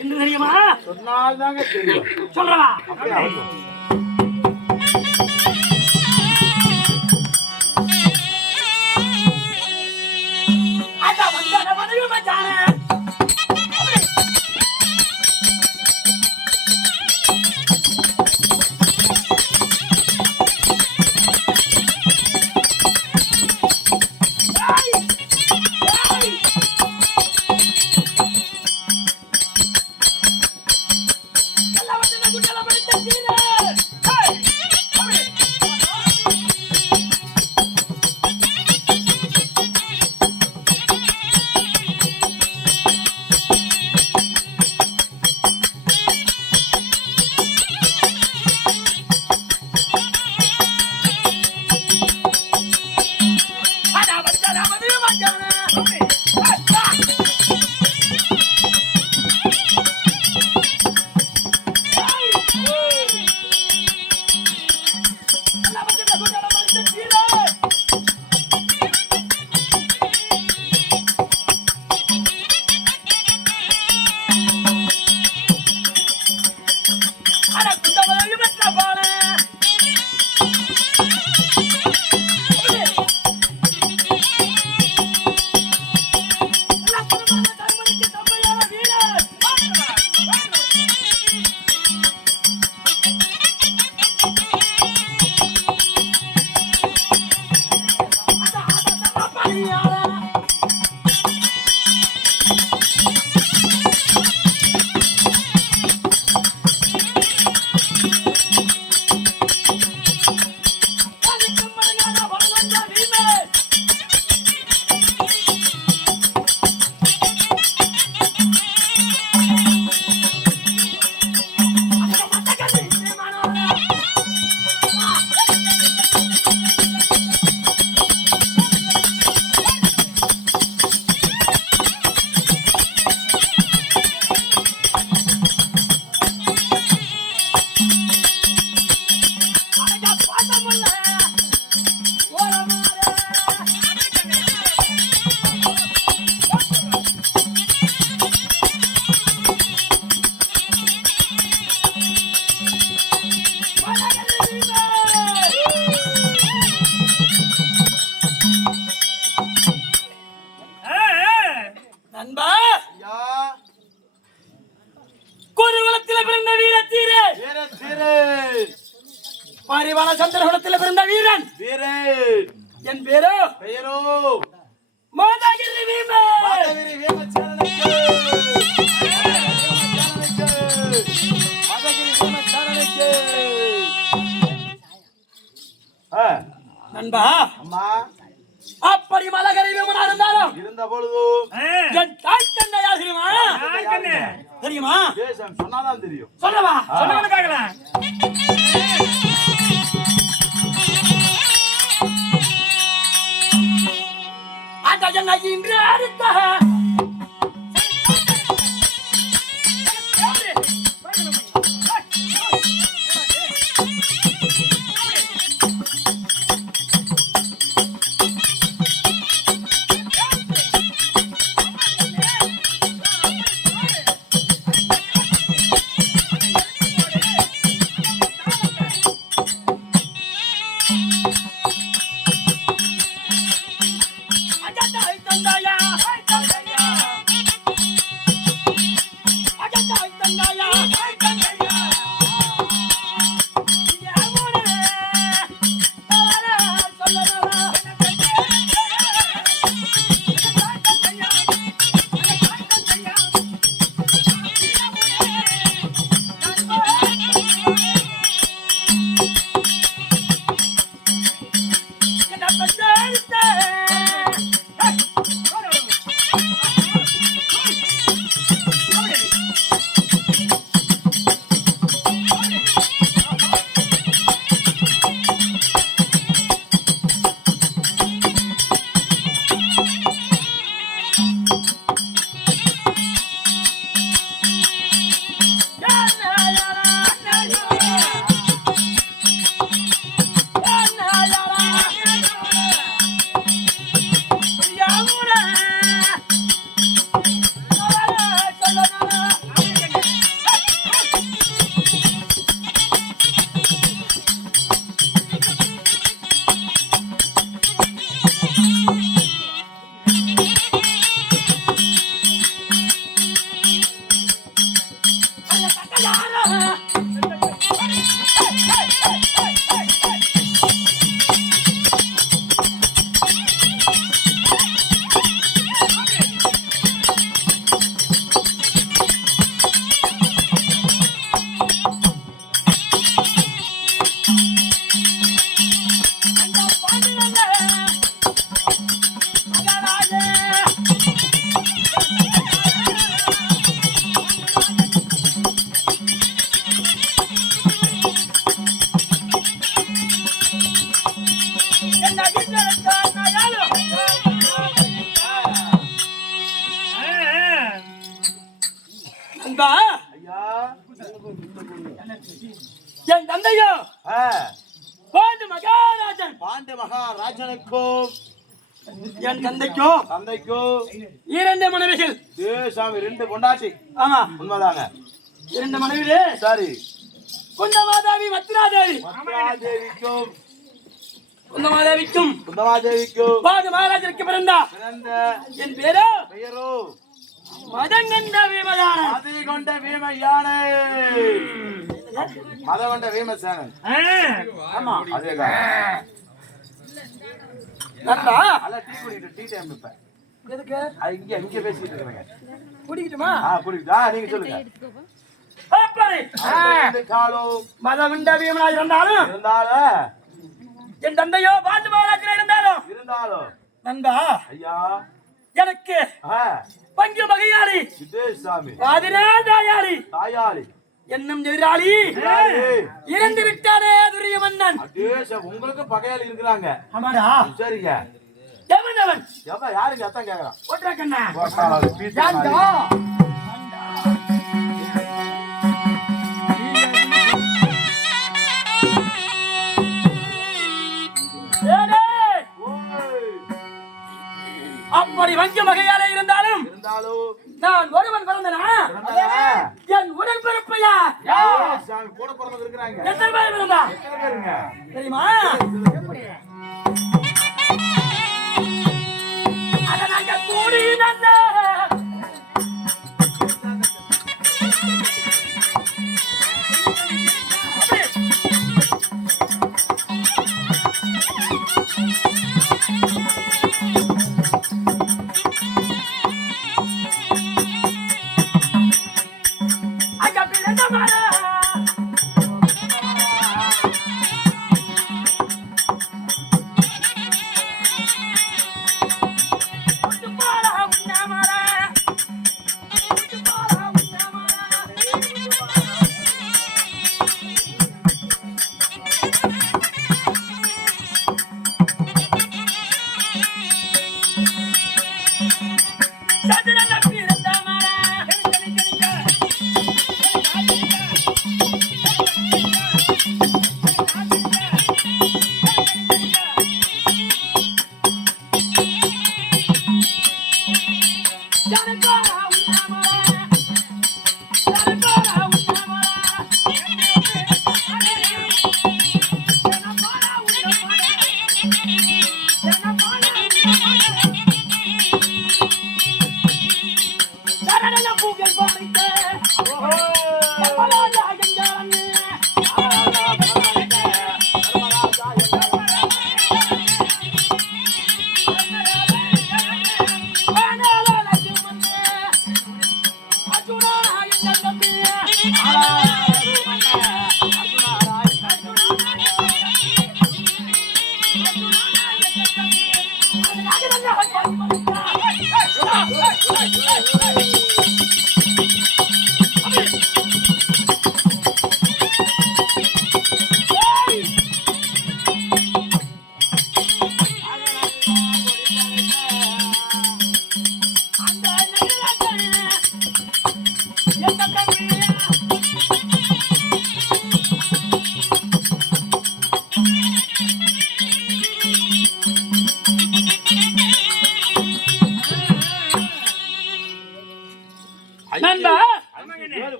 என்று தெரியுமா? சொன்னால் தாங்க தெரியும். சொல்றவா அப்படியே ஆகட்டும். அதான் வந்தான மனைவி மச்சானே. பாரிவாள சந்திரகுலத்தில் பிறந்த வீரன் வீரன். என் பேரோ பெயரோ மாதாகிரி வீமன். மாதகிரி வீமச்சரணனுக்கு. மாதகிரி வீமச்சரணனுக்கு. நண்பா, அம்மா அப்படி மலகரி வீமனா இருந்தாலும் இருந்த பொழுதும் என் தாய் தந்தை யார் தெரியுமா? தெரியுமா? தேசம் சொன்னாதான் தெரியும். சொல்லவா? சொன்னவனுக்காகல அதான் இன்று அடுத்த தந்தையா அன்பா ஐயா என் தந்தையோ ஆ, பாண்டு மகாராஜன் பாண்டிய மகாராஜனுக்கும் என் தந்தைக்கோ தந்தைக்கும் 2 மனைவிகள். சாமி 2 பொண்டாட்டி. ஆமா உண்மைதாங்க. 2 மனைவிகள். சரி. குந்தமாதேவி மத்ராதேவி மத்ராதேவிக்கும் குந்தமாதேவிக்கும் பாண்டு மகாராஜனுக்கு பிறந்த என் பேரோ பெயரோ மதங்கண்ட வீமயானை. மதி கொண்ட வீமையானை. மத கொண்ட வீமசேனன். ஆமா அதேதான். நண்பா அல்ல டீ குடிக்கிட்டு டீ டைம் இப்ப. எதுக்கு இங்க பேசிட்டு இருக்கறேங்க. குடிக்கட்டுமா? குடிக்கிட்டா நீங்க சொல்லுங்க. அப்படி இந்த காலோ மதங்கண்ட வீமனாய் இருந்தாலும் என் தந்தையோ பாண்டு மகாராஜன் இருந்தாலும் நண்பா ஐயா எனக்கு பங்கு வகையாளி விதேசாமி தாயாளி என்னும் எதிராளி இறந்து விட்டானே துரிய மன்னன். உங்களுக்கு பகையாளி இருக்கிறாங்க. ஆமாடா. சரிங்க. எவன் அவன்? யாருங்க அத்தான் கேக்குறான். ஓட்றா கண்ணா. அப்படி வங்கிய வகையாலே இருந்தாலும் நான் ஒருவன் பிறந்தனா என் உடன் பிறப்பையா கூட பிறந்தது இருக்கிறாங்க. எத்தனை பேர் பிறந்தா தெரியுமா? அத நாங்க கூடி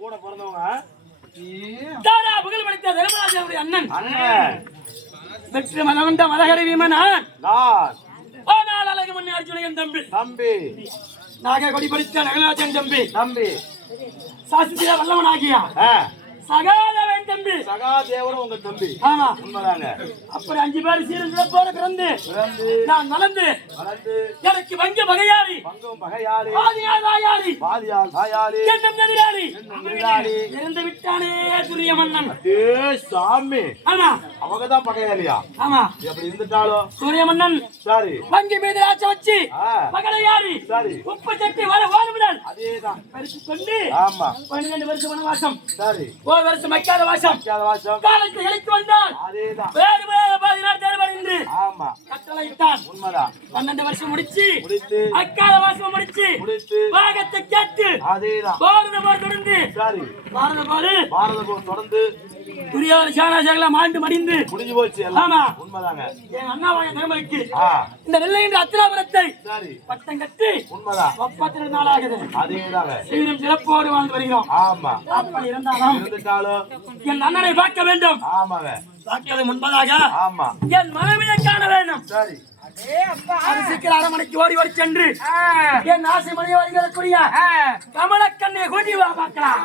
கூட பிறந்தவங்க அண்ணன் வெற்றி மனவந்த மதகரி வீமனான் ஆனால் அழகு மண்ணி அர்ஜுனன் தம்பி நாக கொடி படித்த நகராஜன் தம்பி சாஸ்திர வல்லவனாகியா சகாதேவன் தம்பி. சகாதேவன் உங்க தம்பி. ஆமா உண்மைதாங்க. அப்படி 5 பேர் சீரன் போல பிறந்து நான் வளர்ந்து எனக்கு வங்க வகையாளி தாயாளி என்னும் எதிராளி இறந்து விட்டானே துரிய மன்னன். சாமி ஆமா அவங்கதான் பகையாளியா? ஆமா. எப்படி இருந்துட்டாலும் சூரிய மன்னன் சரி வங்கி மீது ஆட்சி வச்சு பகையாளி சரி உப்பு சட்டி வர ஓடுமுதல் அதேதான் பறித்து கொண்டு ஆமா 12 வருஷம் வனவாசம். சரி 1 வருஷம் வைக்காத வாசம் வாசம் அஜ்ஞாதவாசம் காலத்தை இழைத்து வந்தான். அதேதான். வேறு வேறு 14 தேர்வடைந்து ஆமா, கட்டளையிட்டான். உண்மைதான். 12 வருஷம் முடிச்சு முடித்து அக்கால வாசம் முடிச்சு முடித்து பாகத்தை கேட்டு அதேதான். பாரத போர் தொடர்ந்து சரி, பாரத போர் பாரத போர் தொடர்ந்து துரியோதன சேனாசகலம் ஆண்டு மடிந்து முடிஞ்சு போச்சு எல்லாம். ஆமா. உண்மைதாங்க. என் அண்ணாவாய திருமலைக்கு ஆ, இந்த நெல்லை என்ற அத்திராபுரத்தை சரி, பட்டம் கட்டி உண்மைதான். 32 நாள் ஆகுது. அதேதாங்க. சீரும் சிறப்போடு வாழ்ந்து வருகிறோம். ஆமா, அப்படி இருந்தாலும் இருந்துட்டாலும் என் அண்ணனை பார்க்க வேண்டும். ஆமாங்க. பார்க்கவே முன்பதாக ஆமா, என் மனைவியை காண வேண்டும். சரி, அது சீக்கிரம் அரமனைக்கு ஓடி ஓடி சென்று என் ஆசை மொழியை வருகிறக்கூடிய கமலக்கண்ணை கூட்டி வா பார்க்கலாம்.